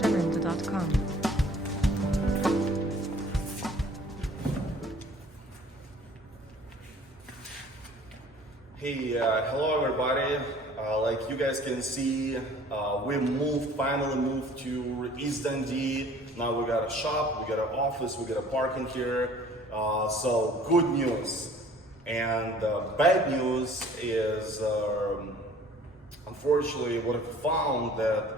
Jamendo.com. Hey, hello everybody. Like you guys can see, we finally moved to East Dundee. Now we got a shop, we got an office, we got a parking here. So good news. And bad news is, unfortunately, what I found that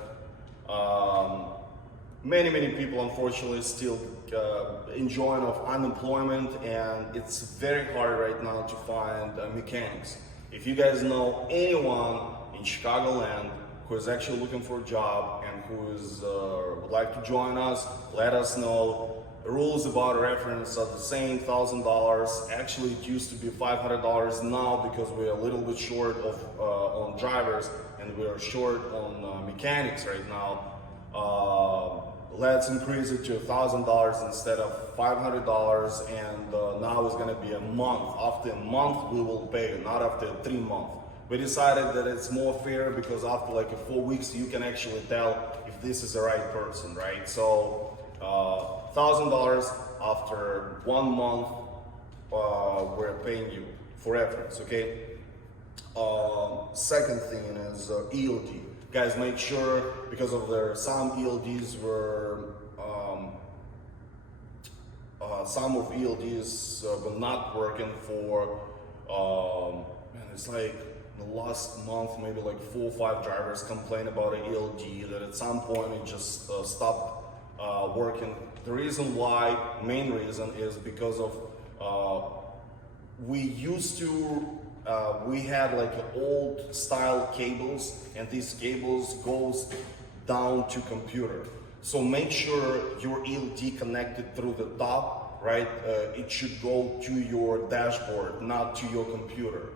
many people unfortunately still enjoying of unemployment, and it's very hard right now to find mechanics. If you guys know anyone in Chicagoland who is actually looking for a job and who is would like to join us, let us know. The rules about reference are the same, $1,000. Actually, it used to be $500 now because we're a little bit short of on drivers and we are short on mechanics right now. Let's increase it to $1,000 instead of $500, and now it's gonna be a month. After a month, we will pay, not after 3 months. We decided that it's more fair because after like 4 weeks, you can actually tell if this is the right person, right? So $1,000 after 1 month, we're paying you for reference, okay? Second thing is ELD. Guys, make sure, because of some ELDs were, some of ELDs were not working for, man, it's like the last month, maybe like 4 or 5 drivers complained about an ELD, that at some point it just stopped working. The reason why, main reason, is because of, we used to, we had like old style cables, and these cables goes down to computer. So make sure your ELD connected through the top, right? It should go to your dashboard, not to your computer.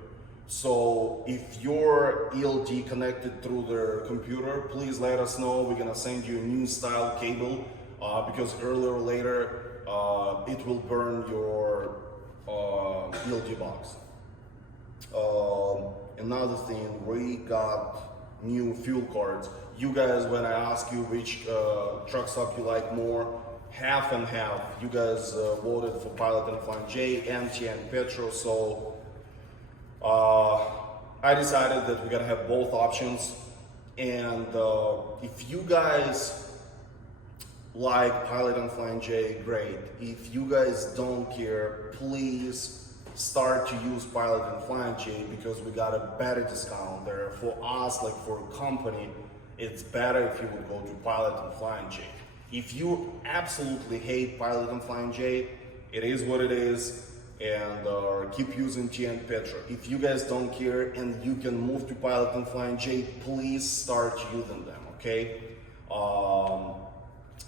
So if your ELD connected through the computer, please let us know. We're gonna send you a new style cable because earlier or later it will burn your ELD box. Another thing, we got new fuel cards. You guys, when I ask you which truck stop you like more, half and half. You guys voted for Pilot and Flying J, MT and Petro, so I decided that we gotta have both options. And if you guys like Pilot and Flying J, great. If you guys don't care, please start to use Pilot and Flying J because we got a better discount there. For us, like for a company, it's better if you would go to Pilot and Flying J. If you absolutely hate Pilot and Flying J, it is what it is, and keep using TN Petro. If you guys don't care and you can move to Pilot and Flying J, please start using them, okay?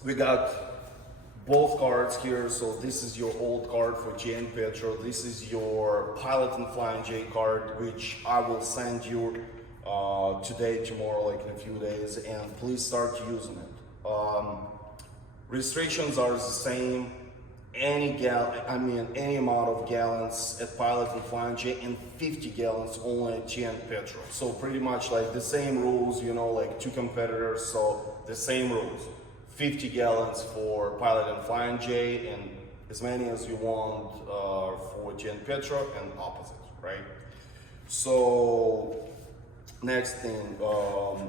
We got both cards here. So this is your old card for TN Petro. This is your Pilot and Flying J card, which I will send you today, tomorrow, like in a few days, and please start using it. Restrictions are the same. Any amount of gallons at Pilot and Flying J, and 50 gallons only at TN Petro. So pretty much like the same rules, you know, like 2 competitors, so the same rules. 50 gallons for Pilot and Flying J, and as many as you want for TN Petro, and opposite, right? So next thing,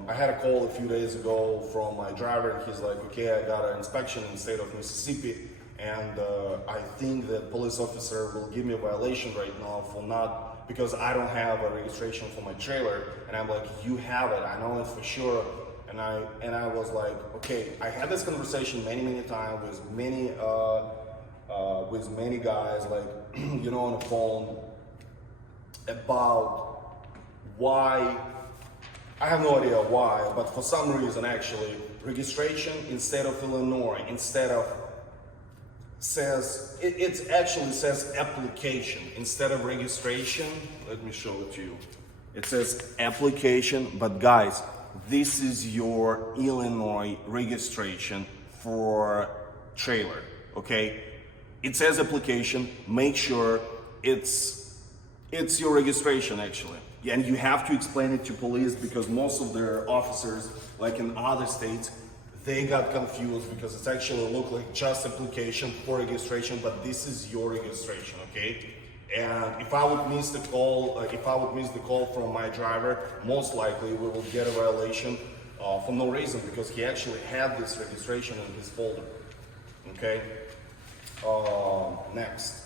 I had a call a few days ago from my driver, and he's like, okay, I got an inspection in the state of Mississippi, and I think that police officer will give me a violation right now for not, because I don't have a registration for my trailer. And I'm like, you have it, I know it for sure. And I was like, okay, I had this conversation many times with many guys, like, you know, on the phone, about why, I have no idea why, but for some reason actually, registration instead of Illinois, instead of says, it actually says application instead of registration. Let me show it to you. It says application, but guys, this is your Illinois registration for trailer, okay? It says application, make sure it's your registration actually. And you have to explain it to police because most of their officers, like in other states, they got confused because it's actually look like just application for registration, but this is your registration, okay? And if I would miss the call, from my driver, most likely we will get a violation for no reason because he actually had this registration in his folder, okay? Next.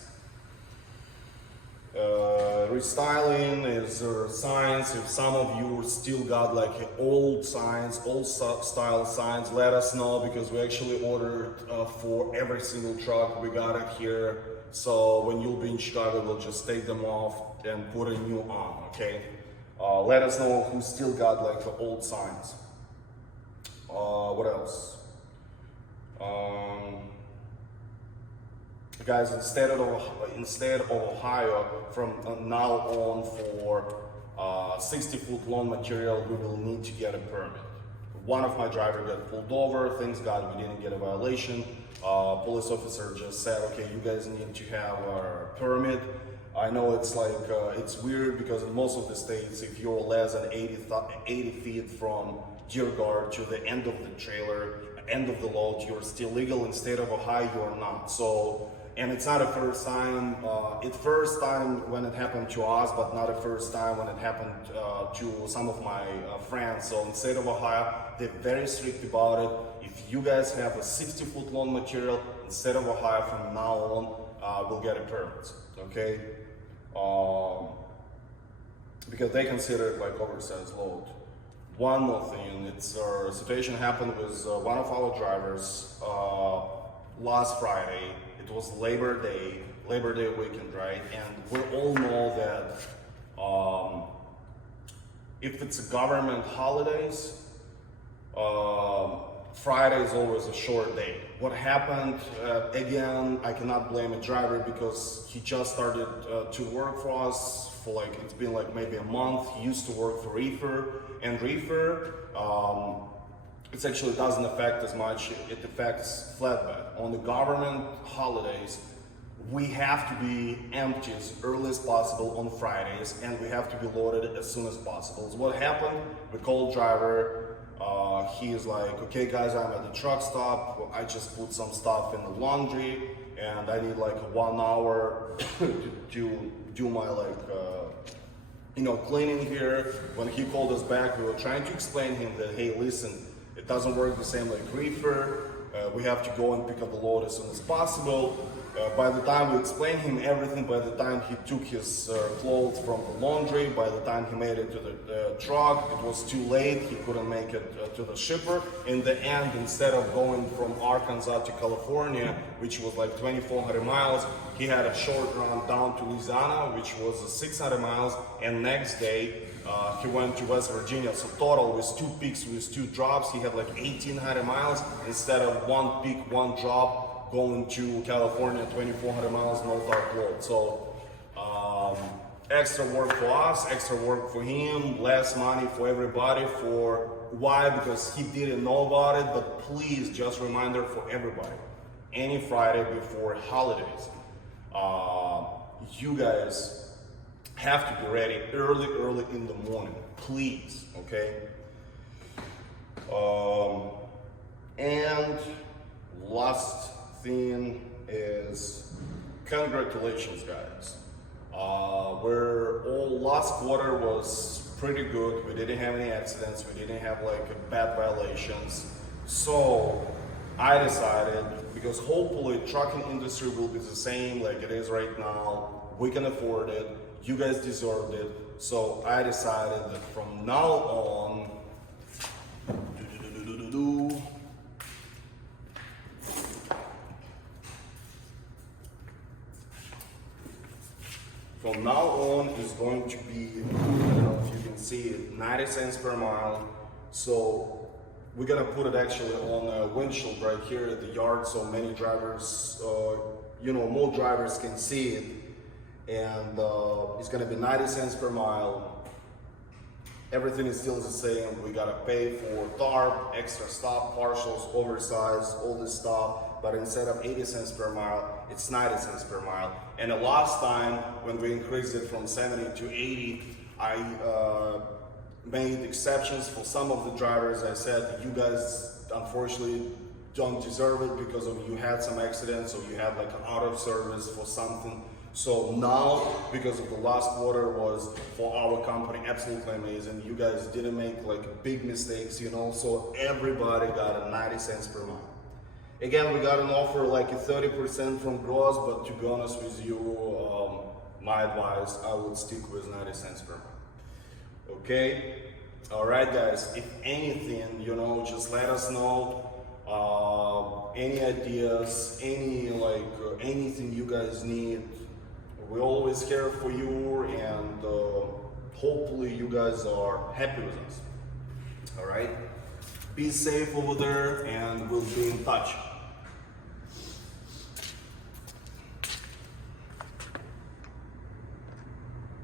Restyling is signs. If some of you still got like old signs, old style signs, let us know because we actually ordered for every single truck. We got it here. So when you'll be in Chicago, we'll just take them off and put a new on, okay? Let us know who still got like old signs. What else? Guys, instead of Ohio, from now on for 60-foot long material, we will need to get a permit. One of my drivers got pulled over. Thanks God we didn't get a violation. Police officer just said, okay, you guys need to have a permit. I know it's like, it's weird because in most of the states, if you're less than 80 feet from deer guard to the end of the trailer, end of the load, you're still legal. In state of Ohio, you're not. So, and it's not a first time. It's first time when it happened to us, but not a first time when it happened to some of my friends. So in state of Ohio, they're very strict about it. If you guys have a 60-foot long material, in state of Ohio, from now on, we'll get a permit, okay? Because they consider it like oversized load. One more thing, it's a situation happened with one of our drivers last Friday. It was Labor Day weekend, right? And we all know that if it's a government holidays, Friday is always a short day. What happened, again, I cannot blame a driver because he just started to work for us for like, it's been like maybe a month. He used to work for Reefer, and Reefer, it actually doesn't affect as much, it affects flatbed. On the government holidays, we have to be empty as early as possible on Fridays, and we have to be loaded as soon as possible. So what happened, we called driver, he is like, okay guys, I'm at the truck stop, I just put some stuff in the laundry, and I need like 1 hour to do my like, cleaning here. When he called us back, we were trying to explain him that, hey, listen, it doesn't work the same like Reefer. We have to go and pick up the load as soon as possible. By the time we explained him everything, by the time he took his clothes from the laundry, by the time he made it to the truck, it was too late. He couldn't make it to the shipper. In the end, instead of going from Arkansas to California, which was like 2,400 miles, he had a short run down to Louisiana, which was 600 miles, and next day he went to West Virginia. So total with 2 peaks, with 2 drops, he had like 1,800 miles instead of 1 peak, 1 drop going to California, 2,400 miles, no dark load. So extra work for us, extra work for him, less money for everybody. For why? Because he didn't know about it. But please, just reminder for everybody, any Friday before holidays, you guys have to be ready early in the morning, please, okay? And last thing is congratulations, guys. Last quarter was pretty good. We didn't have any accidents. We didn't have like bad violations. So I decided, because hopefully trucking industry will be the same like it is right now. We can afford it. You guys deserved it. So I decided that from now on, from now on is going to be, I don't know if you can see it, 90 cents per mile. So we're gonna put it actually on a windshield right here at the yard, so many drivers, more drivers can see it. And it's gonna be 90 cents per mile. Everything is still the same. We gotta pay for tarp, extra stuff, partials, oversized, all this stuff. But instead of 80 cents per mile, it's 90 cents per mile. And the last time when we increased it from 70 to 80, I made exceptions for some of the drivers. I said, you guys unfortunately don't deserve it because of you had some accidents or you had like an out of service for something. So now, because of the last quarter was for our company absolutely amazing. You guys didn't make like big mistakes, you know, so everybody got a 90 cents per mile. Again, we got an offer like a 30% from gross, but to be honest with you, my advice, I would stick with 90 cents per mile. Okay? All right, guys, if anything, you know, just let us know. Any ideas, anything you guys need. We're always here for you, and hopefully you guys are happy with us. All right? Be safe over there, and we'll be in touch.